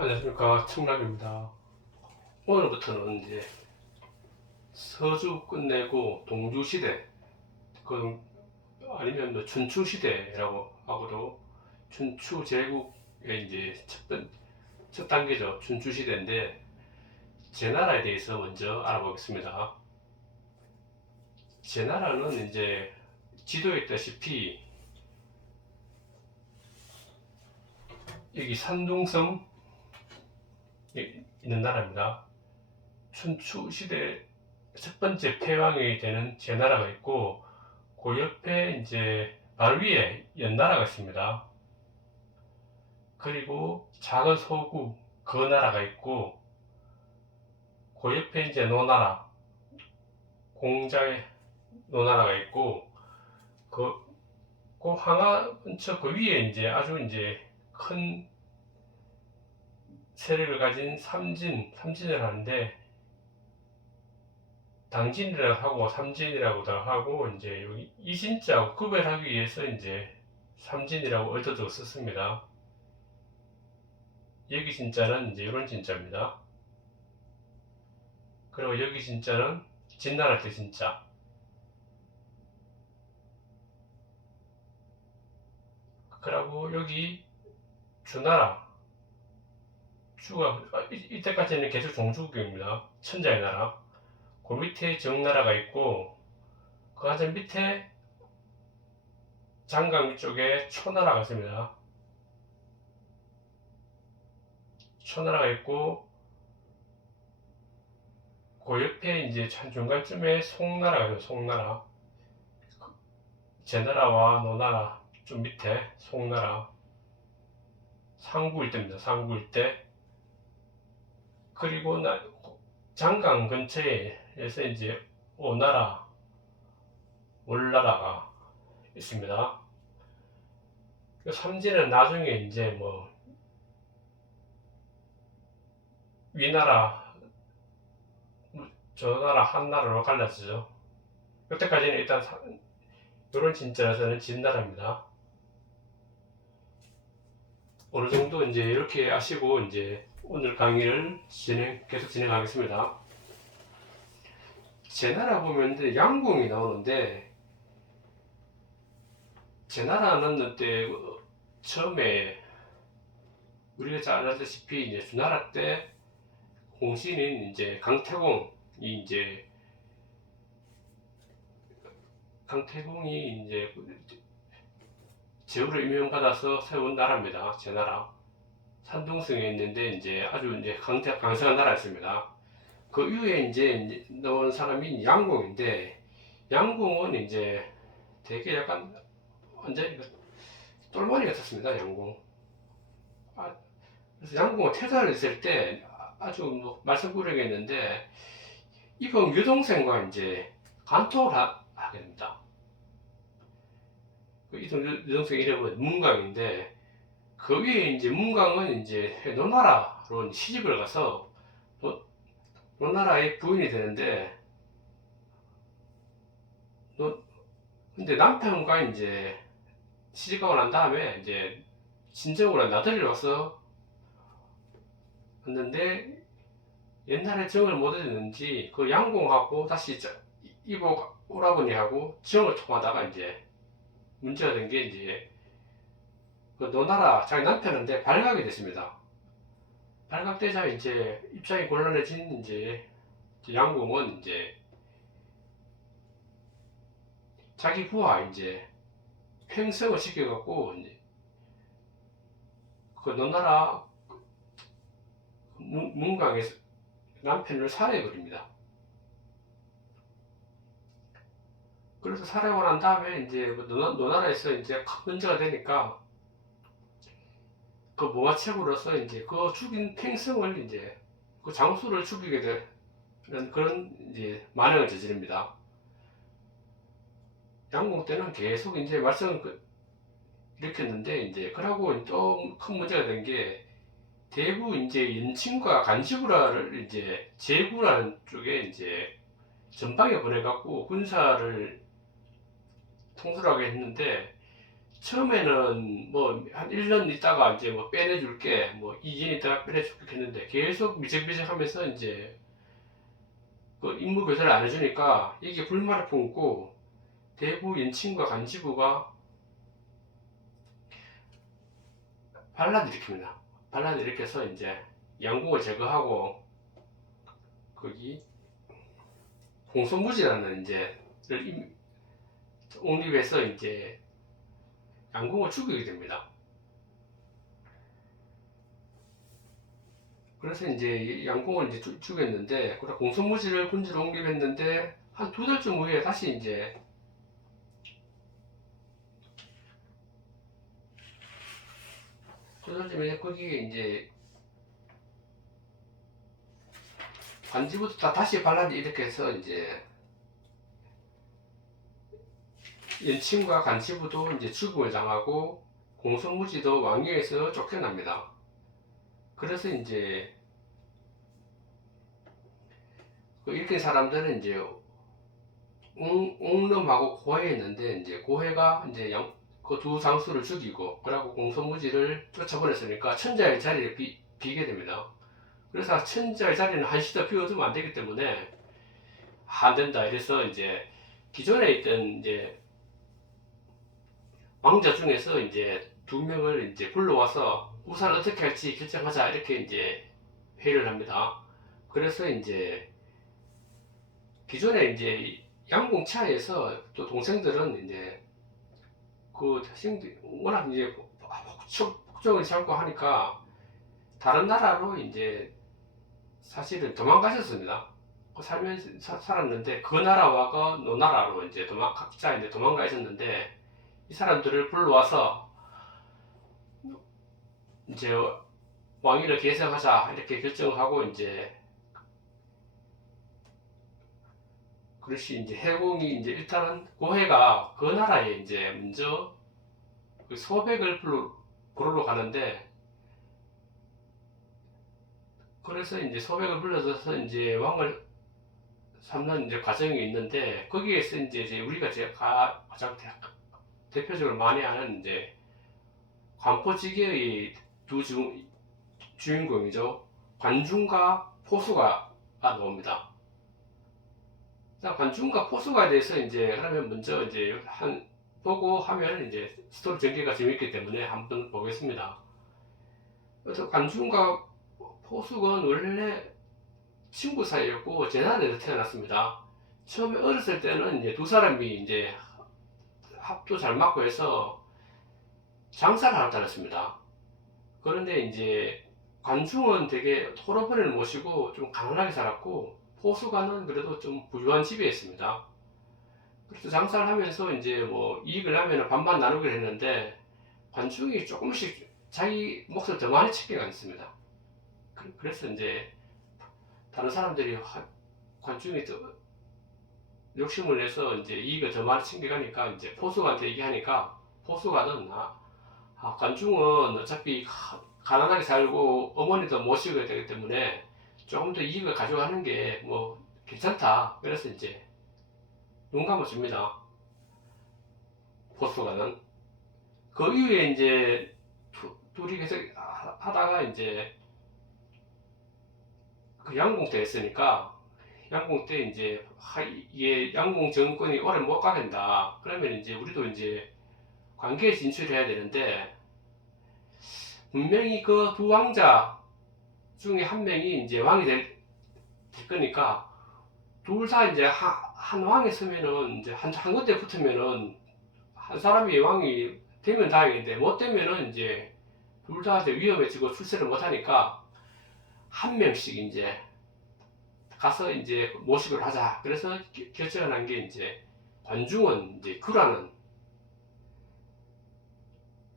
안녕하십니까, 청락입니다. 오늘부터는 이제 서주 끝내고 동주시대, 그 아니면 뭐 춘추시대라고 하고도, 춘추제국의 이제 첫 단계죠. 춘추시대인데 제 나라에 대해서 먼저 알아보겠습니다. 제 나라는 이제 지도에 있다시피 여기 산둥성 있는 나라입니다. 춘추시대 첫 번째 패왕이 되는 제나라가 있고, 그 옆에 이제 바로 위에 연나라가 있습니다. 그리고 작은 소국 거나라가 있고, 그 옆에 이제 노나라, 공자의 노나라가 있고, 그 황하 근처 그 위에 이제 아주 이제 큰 세력을 가진 삼진을 하는데, 당진이라고 하고 삼진이라고도 하고, 이제 여기 이진자하고 구별하기 위해서 이제 삼진이라고 얻어져 썼습니다. 여기 진자는 이제 이런 진자입니다. 그리고 여기 진자는 진나라 때 진자. 그리고 여기 주나라. 주가 이때까지는 계속 종주국입니다. 천자의 나라. 그 밑에 정나라가 있고, 그 한참 밑에 장강 쪽에 초나라가 있습니다. 초나라가 있고, 그 옆에 이제 중간쯤에 송나라가 있어요. 송나라. 제나라와 노나라 좀 밑에 송나라. 상구 일대입니다. 상구 일대. 그리고 장강 근처에서 이제 오나라, 월나라가 있습니다. 삼지는 나중에 이제 뭐 위나라, 저 나라, 한나라로 갈라지죠. 여태까지는 일단 이런 진짜에서는 진나라입니다. 어느 정도 이제 이렇게 아시고 이제 오늘 강의를 계속 진행하겠습니다. 제 나라 보면 이제 양궁이 나오는데, 제 나라는 때 처음에 우리가 잘 알다시피 이제 주나라 때 공신인 이제 강태공이 이제 제후를 임명받아서 세운 나라입니다. 제 나라. 산둥성에 있는데 이제 아주 이제 강성한 나라였습니다. 그 이후에 이제 나온 사람이 양궁인데, 양궁은 이제 되게 약간 완전히 똘마니 같았습니다. 양궁. 그래서 양궁을 퇴사를 했을 때 아주 뭐 말썽꾸러기였는데, 이건 여동생과 이제 간통을 하게 됩니다. 그 여동생 이름은 문강인데, 거기에 이제 문강은 이제 노나라로 시집을 가서 노나라의 부인이 되는데, 근데 남편과 이제 시집가고 난 다음에 이제 친정으로 나들이를 와서 왔는데, 옛날에 정을 못 얻었는지 그 양궁하고 다시 이보 오라버니하고 정을 통하다가 이제 문제가 된 게 이제 그 노나라 자기 남편인데 발각이 됐습니다. 발각되자 이제 입장이 곤란해진 이제 양궁은 이제 자기 부하 이제 팽성을 시켜갖고 이제 그 노나라 문강의 남편을 살해해버립니다. 그래서 살해하고 난 다음에 이제 노나라에서 이제 큰 문제가 되니까 그 모화책으로서 이제 그 죽인 팽성을 이제 그 장수를 죽이게 되는 그런 이제 만행을 저지릅니다. 양궁 때는 계속 이제 말썽을 일으켰는데, 이제 그러고 또 큰 문제가 된 게, 대부 이제 연친과 간지부라를 이제 제구라는 쪽에 이제 전방에 보내갖고 군사를 통솔하게 했는데, 처음에는 뭐 한 1년 있다가 이제 뭐 빼내줄게, 뭐 2년 있다가 빼내줄게 했는데 계속 미적미적 하면서 이제 그 임무 교사를 안 해주니까 이게 불만을 품고 대부 연친과 간지부가 반란을 일으킵니다. 반란을 일으켜서 이제 양궁을 제거하고 거기 공소무지라는 이제 옹립해서 이제 양궁을 죽이게 됩니다. 그래서 이제 양궁을 이제 죽였는데, 그래 공소무지를 군지로 옹립했는데 한 2달쯤 후에 다시 이제 거기에 이제 관지부터 다시 반란이 일으켜서 이제 연친과 간치부도 이제 죽음을 당하고 공소무지도 왕위에서 쫓겨납니다. 그래서 이제 그 일으킨 사람들은 이제 옹름하고 고해에 있는데, 이제 고해가 이제 그 두 장수를 죽이고 그러고 공소무지를 쫓아보냈으니까 천자의 자리를 비게 됩니다. 그래서 천자의 자리는 한시도 비워두면 안 되기 때문에 안 된다 이래서 이제 기존에 있던 이제 왕자 중에서 이제 2명을 이제 불러와서 우선을 어떻게 할지 결정하자 이렇게 이제 회의를 합니다. 그래서 이제 기존에 이제 양궁차에서 또 동생들은 이제 그 워낙 이제 폭정을 잡고 하니까 다른 나라로 이제 사실은 도망가셨습니다. 살았는데 그 나라와 그 노나라로 이제 각자 이제 도망가 있었는데, 이 사람들을 불러와서 이제 왕위를 계승하자 이렇게 결정하고 이제 그릇이 이제 해공이 이제 일단은 고해가 그 나라에 이제 먼저 그 소백을 부르러 가는데, 그래서 이제 소백을 불러줘서 이제 왕을 삼는 이제 과정이 있는데, 거기에서 이제 우리가 가장 대표적으로 많이 아는 이제 관포지계의 두 주인공이죠. 관중과 포수가 나옵니다. 관중과 포수가에 대해서 이제 그러면 먼저 이제 보고 하면 이제 스토리 전개가 재밌기 때문에 한번 보겠습니다. 그래서 관중과 포수건 원래 친구 사이였고 재난에서 태어났습니다. 처음에 어렸을 때는 이제 두 사람이 이제 합도 잘 맞고 해서 장사를 하러 다녔습니다. 그런데 이제 관중은 되게 호러버니를 모시고 좀 가난하게 살았고, 포수가는 그래도 좀 부유한 집에 있습니다. 그래서 장사를 하면서 이제 뭐 이익을 하면 반반 나누기로 했는데, 관중이 조금씩 자기 몫을 더 많이 챙겨갔습니다. 그래서 이제 다른 사람들이 관중이 더 욕심을 내서 이제 이익을 더 많이 챙겨가니까 이제 포수가한테 얘기하니까, 포수가는 관중은 어차피 가난하게 살고 어머니도 모시고 되기 때문에 조금 더 이익을 가져가는 게 뭐 괜찮다. 그래서 이제 눈 감아줍니다. 포수가는. 그 이후에 이제 둘이 계속 하다가 이제 그 양궁 때 했으니까, 양궁 때 이제 이게 양궁 정권이 오래 못 가겠다. 그러면 이제 우리도 이제 관계에 진출해야 되는데, 분명히 그 두 왕자 중에 한 명이 이제 왕이 될 거니까, 둘 다 이제 한 왕에 서면은 이제 한 군데 붙으면은 한 사람이 왕이 되면 다행인데, 못 되면은 이제 둘 다 위험해지고 출세를 못 하니까 한 명씩 이제 가서 이제 모시기로 하자. 그래서 결정을 한 게 이제 관중은 이제 규라는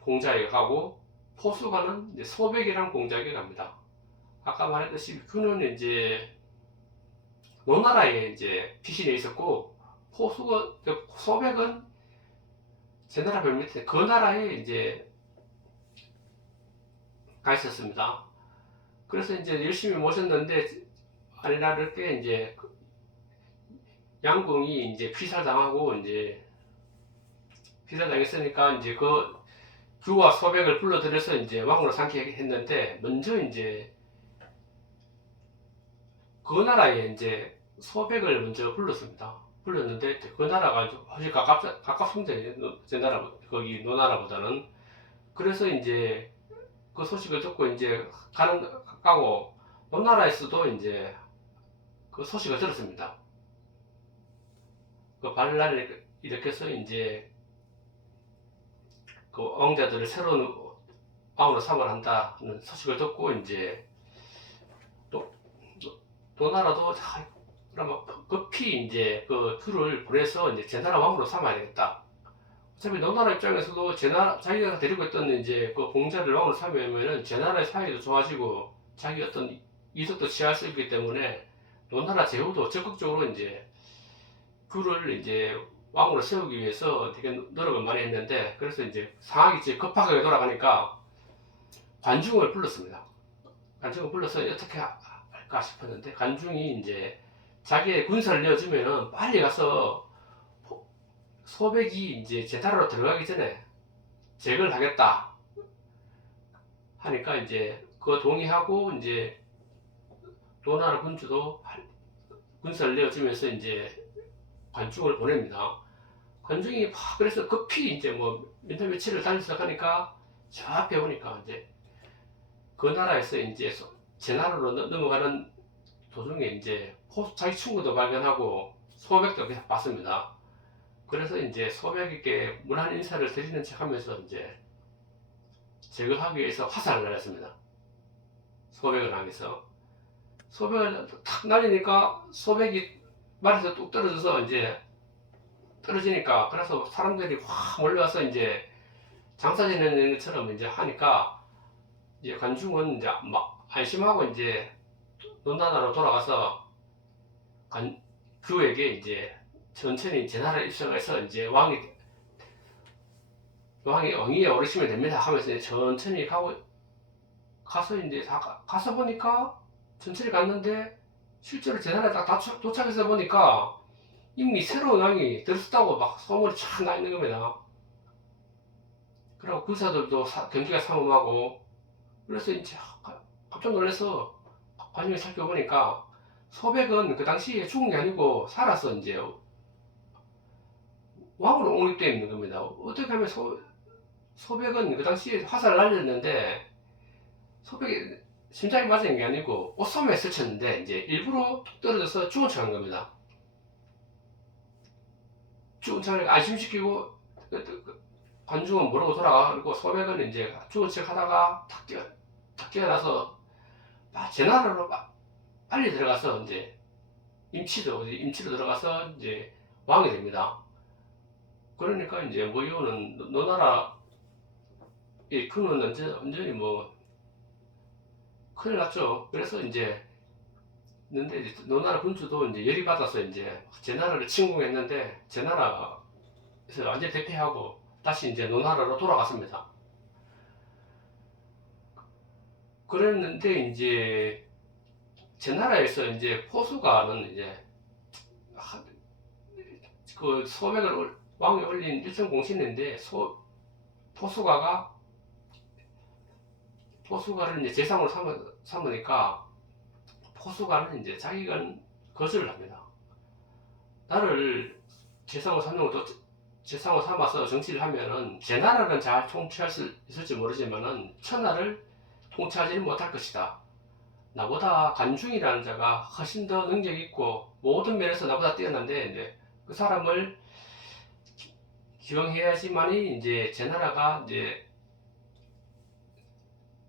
공자에 가고, 포수가는 이제 소백이라는 공자에게 갑니다. 아까 말했듯이 규는 이제 노나라에 이제 피신해 있었고, 소백은 제 나라 별 밑에 그 나라에 이제 가 있었습니다. 그래서 이제 열심히 모셨는데, 아니라를 이제 양궁이 이제 피살당하고 이제 기사당했으니까 이제 그 규와 소백을 불러들여서 이제 왕으로 삼게 했는데, 먼저 이제 그 나라에 이제 소백을 먼저 불렀습니다. 불렀는데 그 나라가 훨씬 가깝습니다. 제 나라, 거기 노나라보다는. 그래서 이제 그 소식을 듣고 이제 가고, 노나라에서도 이제 그 소식을 들었습니다. 그 발랄을 일으켜서 이제 그 왕자들을 새로운 왕으로 삼을 한다는 소식을 듣고 이제 또 노나라도 그러면 급히 이제 그 큐를 보내서 이제 제나라 왕으로 삼아야 되겠다. 어차피 노나라 입장에서도 자기가 데리고 있던 이제 그 공자를 왕으로 삼으면은 제나라의 사이도 좋아지고 자기 어떤 이득도 취할 수 있기 때문에 노나라 제후도 적극적으로 이제 큐를 이제 왕으로 세우기 위해서 되게 노력을 많이 했는데, 그래서 이제 상황이 이제 급하게 돌아가니까 관중을 불렀습니다. 관중을 불러서 어떻게 할까 싶었는데, 관중이 이제 자기의 군사를 내어주면은 빨리 가서 소백이 이제 제나라로 들어가기 전에 제거를 하겠다 하니까 이제 그 동의하고 이제 노나라 군주도 군사를 내어주면서 이제 관중을 보냅니다. 관중이 막 그래서 급히 이제 뭐 며칠을 달려서 가니까 저 앞에 오니까 이제 그 나라에서 이제 제나라로 넘어가는 도중에 이제 자기 친구도 발견하고 소백도 계속 봤습니다. 그래서 이제 소백에게 문안 인사를 드리는 척 하면서 이제 제거하기 위해서 화살을 날렸습니다. 소백을 향해서. 소백을 탁 날리니까 소백이 말에서 뚝 떨어져서 이제 떨어지니까, 그래서 사람들이 확 몰려와서 이제 장사 지내는 것처럼 이제 하니까 이제 관중은 이제 막 안심하고 이제 논단으로 돌아가서 규에게 이제 천천히 제나라에 입성해서 이제 왕이 왕위에 오르시면 됩니다 하면서 이제 천천히 가서 이제 가서 보니까 천천히 갔는데 실제로 제나라에 딱 도착해서 보니까 이미 새로운 왕이 들었다고 막 소문이 쫙 나 있는 겁니다. 그리고 군사들도 경기가 삼엄하고, 그래서 이제 깜짝 놀라서 관중이 살펴보니까 소백은 그 당시에 죽은 게 아니고 살아서 이제 왕으로 옹립되어 있는 겁니다. 어떻게 하면 소백은 그 당시에 화살을 날렸는데 소백이 심장이 맞은 게 아니고 옷소매에 스쳤는데 이제 일부러 툭 떨어져서 죽은 척한 겁니다. 죽은 척을 안심시키고 관중은 모르고 돌아가고 소백은 이제 죽은 척 하다가 탁 깨어나서 제나라로 빨리 들어가서 이제 임치로 들어가서 이제 왕이 됩니다. 그러니까 이제 뭐 이거는 노나라의 그는 완전히 뭐 큰일 났죠. 그래서 이제 노나라 군주도 이제 열이 받아서 이제 제나라를 침공했는데 제나라에서 완전 대패하고 다시 이제 노나라로 돌아갔습니다. 그랬는데 이제 제나라에서 이제 포수가는 이제 그 소맥을 왕에 올린 일정 공신인데 포수가를 이제 제상으로 삼으니까 포수가는 이제 자기가 거절을 합니다. 나를 제상으로 삼아서 정치를 하면은 제 나라는 잘 통치할 수 있을지 모르지만은 천하를 통치하지는 못할 것이다. 나보다 관중이라는 자가 훨씬 더 능력 있고 모든 면에서 나보다 뛰어난데 이제 그 사람을 기용해야지만이 이제 제 나라가 이제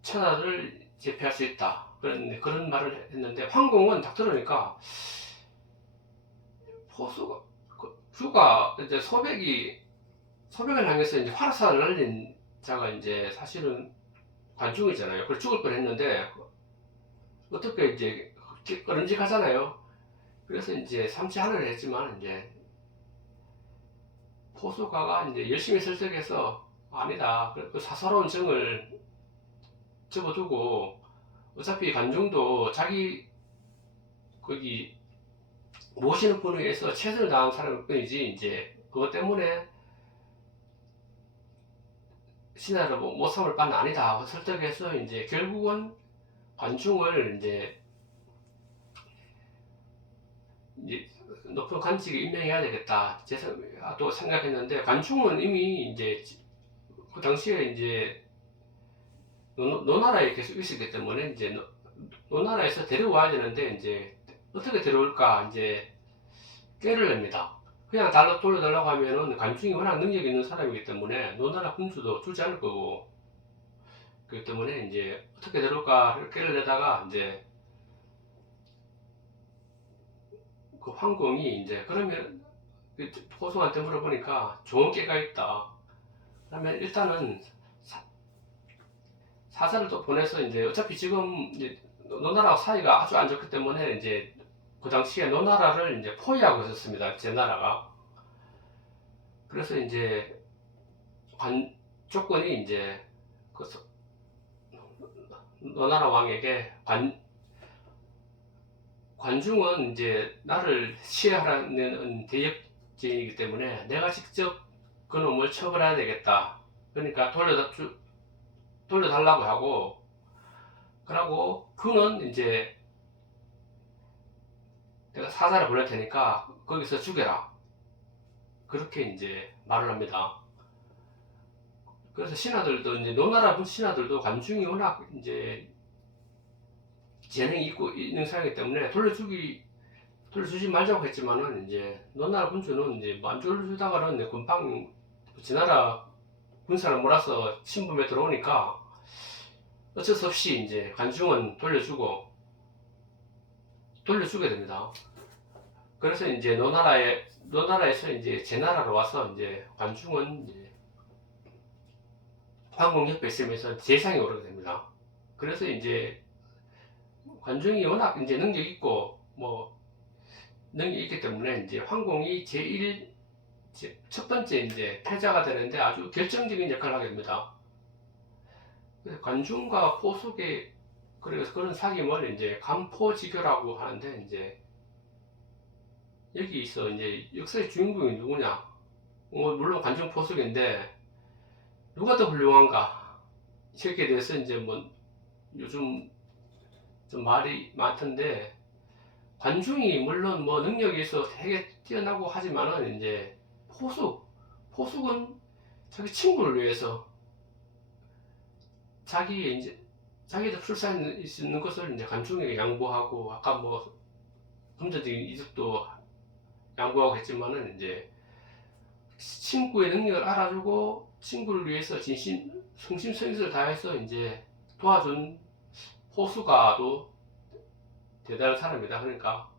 천하를 제패할 수 있다. 그런 말을 했는데 황공은 딱 들으니까 규가 이제 소백을 향해서 이제 화살을 날린 자가 이제 사실은 관중이잖아요. 그걸 죽을 뻔했는데 어떻게 이제 끔찍하잖아요. 그래서 이제 삼치 하늘을 했지만 이제 포수가가 이제 열심히 설득해서 아니다. 그 사사로운 정을 접어두고 어차피 관중도 자기 거기 모시는 분위기에서 최선을 다한 사람일 뿐이지 이제 그것 때문에 신하를 못 삼을 바는 아니다 하고 설득해서 이제 결국은 관중을 이제 높은 관직에 임명해야 되겠다 또 생각했는데, 관중은 이미 이제 그 당시에 이제 노나라에 계속 있었기 때문에 이제 노나라에서 데려와야 되는데, 이제 어떻게 데려올까 이제 꾀를 냅니다. 그냥 돌려달라고 하면은 관중이 워낙 능력 있는 사람이기 때문에 노나라 군주도 주지 않을 거고, 그렇기 때문에 이제 어떻게 데려올까 꾀를 내다가 이제 그 황공이 이제 그러면 포수한테 물어보니까 좋은 꾀가 있다. 그러면 일단은 사자를 또 보내서 이제 어차피 지금 이제 노나라와 사이가 아주 안 좋기 때문에 이제 그 당시에 노나라를 이제 포위하고 있었습니다. 제 나라가. 그래서 이제 조건이 이제 그 노나라 왕에게 관중은 이제 나를 시해하라는 대역죄이기 때문에 내가 직접 그놈을 처벌해야 되겠다. 그러니까 돌려달라고 하고, 그러고 그는 이제 내가 사자를 보낼 테니까 거기서 죽여라. 그렇게 이제 말을 합니다. 그래서 신하들도 이제 노나라 신하들도 관중이 워낙 이제 재능이 있는 사람이기 때문에 돌려주지 말자고 했지만은, 이제 노나라 군주는 이제 안 돌려주다가는 금방 지나라 군사를 몰아서 침범에 들어오니까 어쩔 수 없이 이제 관중은 돌려주게 됩니다. 그래서 이제 노나라에서 이제 제 나라로 와서 이제 관중은 이제 황공 옆에 있으면서 재상에 오르게 됩니다. 그래서 이제 관중이 워낙 이제 능력 있고 능력이 있기 때문에 이제 황공이 첫 번째 이제 패자가 되는데 아주 결정적인 역할을 하게 됩니다. 그래서 관중과 포숙의 그런 사귐을 이제 간포지교라고 하는데, 이제 여기서 이제 역사의 주인공이 누구냐? 물론 관중 포숙인데 누가 더 훌륭한가? 이렇게 대해서 이제 요즘 좀 말이 많던데, 관중이 물론 능력이 있어 되게 뛰어나고 하지만은 이제 포숙은 자기 친구를 위해서 자기도 출산 있는 것을 이제 관중에게 양보하고, 아까 금전적인 이득도 양보하고 했지만은, 이제 친구의 능력을 알아주고 친구를 위해서 성심성의를 다해서 이제 도와준 포수가도 대단한 사람이다. 그러니까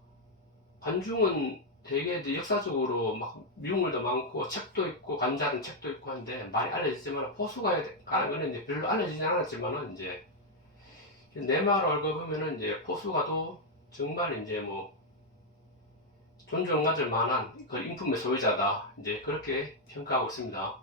관중은 되게 역사적으로 미움물도 많고 책도 있고 관자는 책도 있고 한데 많이 알려지지만, 포수가 가는 거는 이제 별로 알려지지 않았지만은, 이제 내 말을 알고 보면은 이제 포수가도 정말 이제 존중받을 만한 그 인품의 소유자다. 이제 그렇게 평가하고 있습니다.